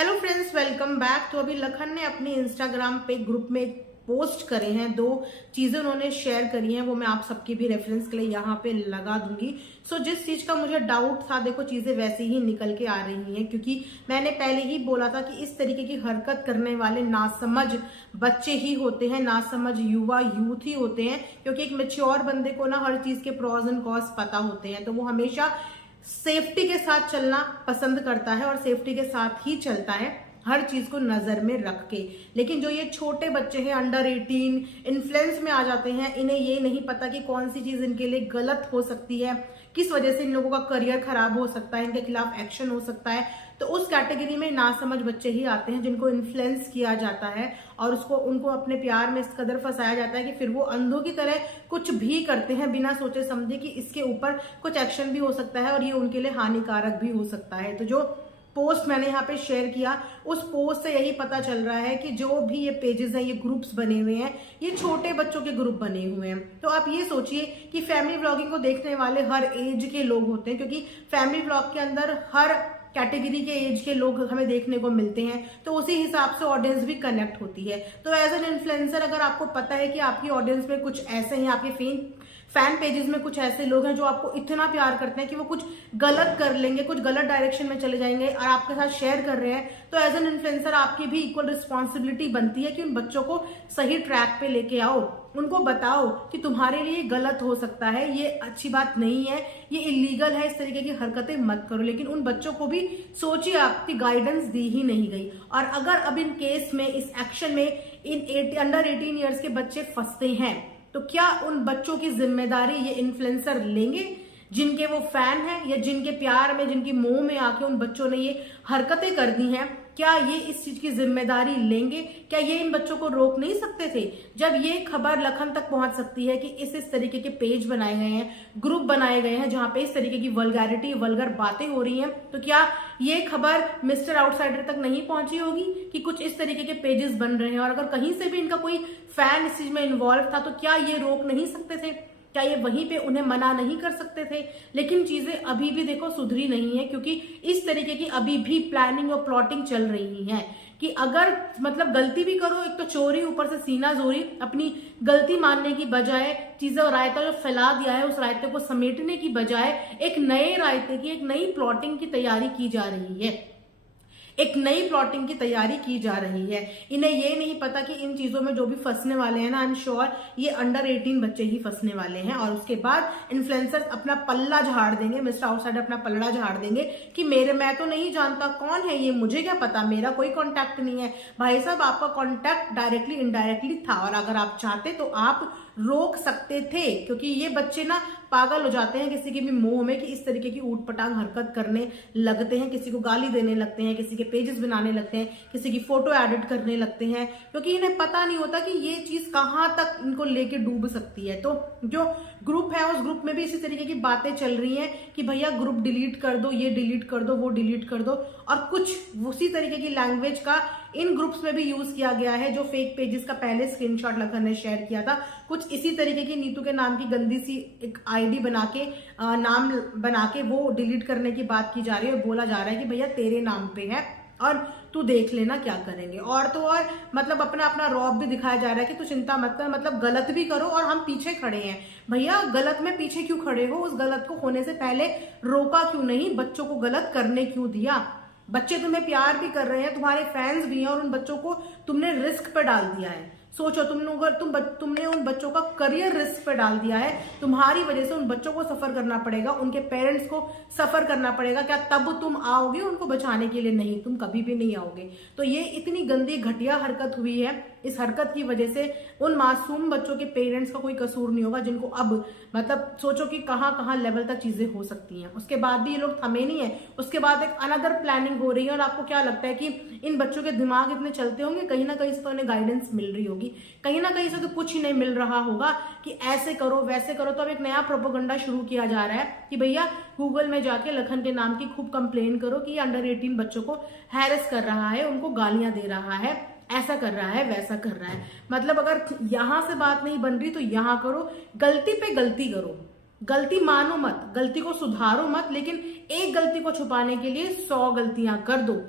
Hello friends, welcome back. तो अभी लखन ने अपने इंस्टाग्राम पे ग्रुप में पोस्ट करे हैं, दो चीजें उन्होंने शेयर करी हैं, वो मैं आप सबके भी रेफरेंस के लिए यहाँ पे लगा दूंगी। जिस चीज का मुझे डाउट था, देखो चीजें वैसे ही निकल के आ रही हैं, क्योंकि मैंने पहले ही बोला था कि इस तरीके की हरकत करने वाले नासमझ बच्चे ही होते हैं, नासमझ युवा यूथ ही होते हैं। क्योंकि एक मेच्योर बंदे को ना हर चीज के प्रॉज एंड कॉन्स पता होते हैं, तो वो हमेशा सेफ्टी के साथ चलना पसंद करता है और सेफ्टी के साथ ही चलता है, हर चीज को नजर में रख के। लेकिन जो ये छोटे बच्चे हैं, अंडर 18 इन्फ्लुएंस में आ जाते हैं, इन्हें ये नहीं पता कि कौन सी चीज इनके लिए गलत हो सकती है, किस वजह से इन लोगों का करियर खराब हो सकता है, इनके खिलाफ एक्शन हो सकता है। तो उस कैटेगरी में नासमझ बच्चे ही आते हैं जिनको इन्फ्लुएंस किया जाता है और उनको अपने प्यार में इस कदर फंसाया जाता है कि फिर वो अंधों की तरह कुछ भी करते हैं बिना सोचे समझे कि इसके ऊपर कुछ एक्शन भी हो सकता है और ये उनके लिए हानिकारक भी हो सकता है। तो जो पोस्ट मैंने यहाँ पे शेयर किया, उस पोस्ट से यही पता चल रहा है कि जो भी ये पेजेस हैं, ये ग्रुप्स बने हुए हैं, ये छोटे बच्चों के ग्रुप बने हुए हैं। तो आप ये सोचिए कि फैमिली व्लॉगिंग को देखने वाले हर एज के लोग होते हैं, क्योंकि फैमिली व्लॉग के अंदर हर कैटेगरी के एज के लोग हमें देखने को मिलते हैं, तो उसी हिसाब से ऑडियंस भी कनेक्ट होती है। तो एज एन इन्फ्लुएंसर, अगर आपको पता है कि आपकी ऑडियंस में कुछ ऐसे हैं, आपके फैन पेजेस में कुछ ऐसे लोग हैं जो आपको इतना प्यार करते हैं कि वो कुछ गलत कर लेंगे, कुछ गलत डायरेक्शन में चले जाएंगे और आपके साथ शेयर कर रहे हैं, तो एज एन इन्फ्लुएंसर आपकी भी इक्वल रिस्पॉन्सिबिलिटी बनती है कि उन बच्चों को सही ट्रैक पे लेके आओ, उनको बताओ कि तुम्हारे लिए गलत हो सकता है, ये अच्छी बात नहीं है, ये इलीगल है, इस तरीके की हरकतें मत करो। लेकिन उन बच्चों को भी सोचिए, आपकी गाइडेंस दी ही नहीं गई। और अगर अब इन केस में, इस एक्शन में इन अंडर 18 ईयर्स के बच्चे फंसते हैं, तो क्या उन बच्चों की जिम्मेदारी ये इन्फ्लुएंसर लेंगे जिनके वो फैन हैं, या जिनके प्यार में, जिनकी मोह में आके उन बच्चों ने ये हरकतें कर दी हैं? क्या ये इस चीज की जिम्मेदारी लेंगे? क्या ये इन बच्चों को रोक नहीं सकते थे? जब ये खबर लखन तक पहुंच सकती है कि इस तरीके के पेज बनाए गए हैं, ग्रुप बनाए गए हैं जहां पे इस तरीके की वल्गैरिटी, वल्गर बातें हो रही हैं, तो क्या ये खबर मिस्टर आउटसाइडर तक नहीं पहुंची होगी कि कुछ इस तरीके के पेजेस बन रहे हैं? और अगर कहीं से भी इनका कोई फैन इस चीज में इन्वॉल्व था, तो क्या ये रोक नहीं सकते थे? क्या ये वहीं पे उन्हें मना नहीं कर सकते थे? लेकिन चीजें अभी भी देखो सुधरी नहीं है, क्योंकि इस तरीके की अभी भी प्लानिंग और प्लॉटिंग चल रही है कि अगर मतलब गलती भी करो, एक तो चोरी, ऊपर से सीना जोरी, अपनी गलती मानने की बजाय चीजें, रायता जो फैला दिया है उस रायते को समेटने की बजाय एक नए रायते की, एक नई प्लॉटिंग की तैयारी की जा रही है, एक नई प्लॉटिंग की तैयारी की जा रही है। इन्हें ये नहीं पता कि इन चीजों में जो भी फंसने वाले हैं ना, आई एम श्योर ये अंडर 18 बच्चे ही फंसने वाले हैं। और उसके बाद इन्फ्लुएंसर्स अपना पल्ला झाड़ देंगे, मिस्टर आउटसाइडर अपना पल्ला झाड़ देंगे कि मैं तो नहीं जानता कौन है ये, मुझे क्या पता, मेरा कोई कॉन्टैक्ट नहीं है। भाई साहब, आपका कॉन्टैक्ट डायरेक्टली इनडायरेक्टली था, और अगर आप चाहते तो आप रोक सकते थे। क्योंकि ये बच्चे ना पागल हो जाते हैं किसी के भी मोह में, कि इस तरीके की ऊटपटांग हरकत करने लगते हैं, किसी को गाली देने लगते हैं, किसी के पेजेस बनाने लगते हैं, किसी की फोटो एडिट करने लगते हैं, क्योंकि इन्हें पता नहीं होता कि ये चीज कहां तक इनको लेके डूब सकती है। तो जो ग्रुप है, उस ग्रुप में भी इसी तरीके की बातें चल रही हैं कि भैया ग्रुप डिलीट कर दो, ये डिलीट कर दो, वो डिलीट कर दो, और कुछ उसी तरीके की लैंग्वेज का इन ग्रुप्स में भी यूज किया गया है। जो फेक पेजेस का पहले स्क्रीनशॉट लखन ने शेयर किया था, कुछ इसी तरीके की नीतू के नाम की गंदी सी एक आईडी बना के, नाम बना के वो डिलीट करने की बात की जा रही है, और बोला जा रहा है कि भैया तेरे नाम पे है और तू देख लेना क्या करेंगे। और तो और मतलब अपना रौब भी दिखाया जा रहा है कि तू चिंता मत कर, मतलब गलत भी करो और हम पीछे खड़े हैं। भैया गलत में पीछे क्यों खड़े हो? उस गलत को होने से पहले रोका क्यों नहीं? बच्चों को गलत करने क्यों दिया? बच्चे तुम्हें प्यार भी कर रहे हैं, तुम्हारे फैंस भी हैं, और उन बच्चों को तुमने रिस्क पे डाल दिया है। सोचो, तुमने उन बच्चों का करियर रिस्क पे डाल दिया है, तुम्हारी वजह से उन बच्चों को सफर करना पड़ेगा, उनके पेरेंट्स को सफर करना पड़ेगा। क्या तब तुम आओगे उनको बचाने के लिए? नहीं, तुम कभी भी नहीं आओगे। तो ये इतनी गंदी घटिया हरकत हुई है, इस हरकत की वजह से उन मासूम बच्चों के पेरेंट्स का कोई कसूर नहीं होगा, जिनको अब मतलब सोचो कि कहां कहां लेवल तक चीजें हो सकती हैं। उसके बाद भी ये लोग थमे नहीं है, उसके बाद एक अनदर प्लानिंग हो रही है। और आपको क्या लगता है कि इन बच्चों के दिमाग इतने चलते होंगे? कहीं ना कहीं से तो उन्हें गाइडेंस मिल रही होगी, कहीं ना कहीं से तो कुछ ही नहीं मिल रहा होगा कि ऐसे करो वैसे करो। तो अब एक नया प्रोपेगेंडा शुरू किया जा रहा है कि भैया गूगल में जाके लखन के नाम की खूब कंप्लेन करो कि ये अंडर 18 बच्चों को हैरेस कर रहा है, उनको गालियां दे रहा है, ऐसा कर रहा है, वैसा कर रहा है। मतलब अगर यहां से बात नहीं बन रही तो यहां करो, गलती पे गलती करो, गलती मानो मत, गलती को सुधारो मत, लेकिन एक गलती को छुपाने के लिए 100 गलतियां कर दो।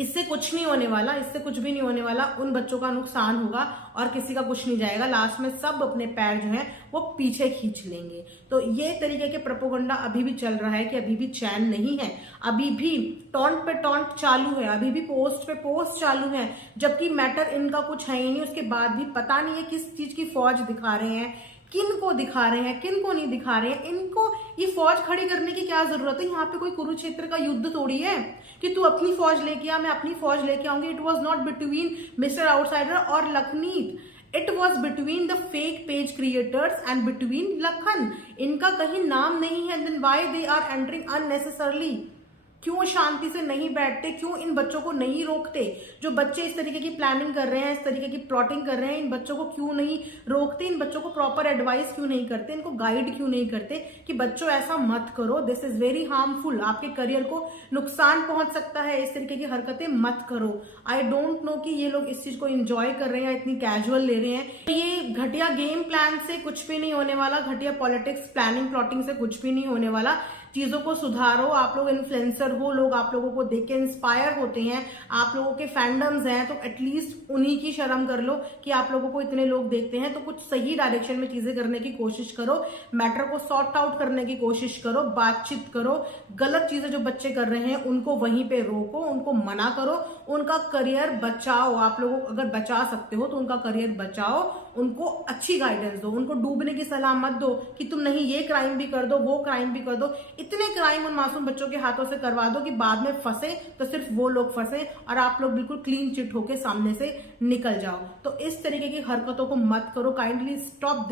इससे कुछ नहीं होने वाला, इससे कुछ भी नहीं होने वाला। उन बच्चों का नुकसान होगा और किसी का कुछ नहीं जाएगा। लास्ट में सब अपने पैर जो है वो पीछे खींच लेंगे। तो ये तरीके के प्रोपोगंडा अभी भी चल रहा है कि अभी भी चैन नहीं है, अभी भी टॉन्ट पे टॉन्ट चालू है, अभी भी पोस्ट पे पोस्ट चालू है, जबकि मैटर इनका कुछ है ही नहीं। उसके बाद भी पता नहीं है किस चीज की फौज दिखा रहे हैं, किन को दिखा रहे हैं, किन को नहीं दिखा रहे हैं। इनको ये फौज खड़ी करने की क्या जरूरत है? यहाँ पे कोई कुरुक्षेत्र का युद्ध थोड़ी है कि तू अपनी फौज लेके आ, मैं अपनी फौज लेके आऊंगी। It was not between mister outsider और Lakhneet, it was between the fake page creators and between Lakhan. इनका कहीं नाम नहीं है। Then why they are entering unnecessarily? क्यों शांति से नहीं बैठते? क्यों इन बच्चों को नहीं रोकते? जो बच्चे इस तरीके की प्लानिंग कर रहे हैं, इस तरीके की प्लॉटिंग कर रहे हैं, इन बच्चों को क्यों नहीं रोकते? इन बच्चों को प्रॉपर एडवाइस क्यों नहीं करते? इनको गाइड क्यों नहीं करते कि बच्चों ऐसा मत करो, दिस इज वेरी हार्मफुल, आपके करियर को नुकसान पहुंच सकता है, इस तरीके की हरकतें मत करो। आई डोंट नो कि ये लोग इस चीज को एंजॉय कर रहे हैं या इतनी कैजुअल ले रहे हैं। तो ये घटिया गेम प्लान से कुछ भी नहीं होने वाला, घटिया पॉलिटिक्स प्लानिंग प्लॉटिंग से कुछ भी नहीं होने वाला। चीजों को सुधारो। आप लोग इन्फ्लुएंसर हो, लोग आप लोगों को देख के इंस्पायर होते हैं, आप लोगों के फैंडम्स हैं, तो एटलीस्ट उन्हीं की शर्म कर लो कि आप लोगों को इतने लोग देखते हैं। तो कुछ सही डायरेक्शन में चीजें करने की कोशिश करो, मैटर को सॉर्ट आउट करने की कोशिश करो, बातचीत करो। गलत चीजें जो बच्चे कर रहे हैं उनको वहीं पे रोको, उनको मना करो, उनका करियर बचाओ। आप लोगों को अगर बचा सकते हो तो उनका करियर बचाओ, उनको अच्छी गाइडेंस दो, उनको डूबने की सलाह मत दो कि तुम नहीं ये क्राइम भी कर दो, वो क्राइम भी कर दो। इतने क्राइम उन मासूम बच्चों के हाथों से करवा दो कि बाद में फंसे तो सिर्फ वो लोग फंसे और आप लोग बिल्कुल क्लीन चिट होके सामने से निकल जाओ। तो इस तरीके की हरकतों को मत करो, काइंडली स्टॉप दिस।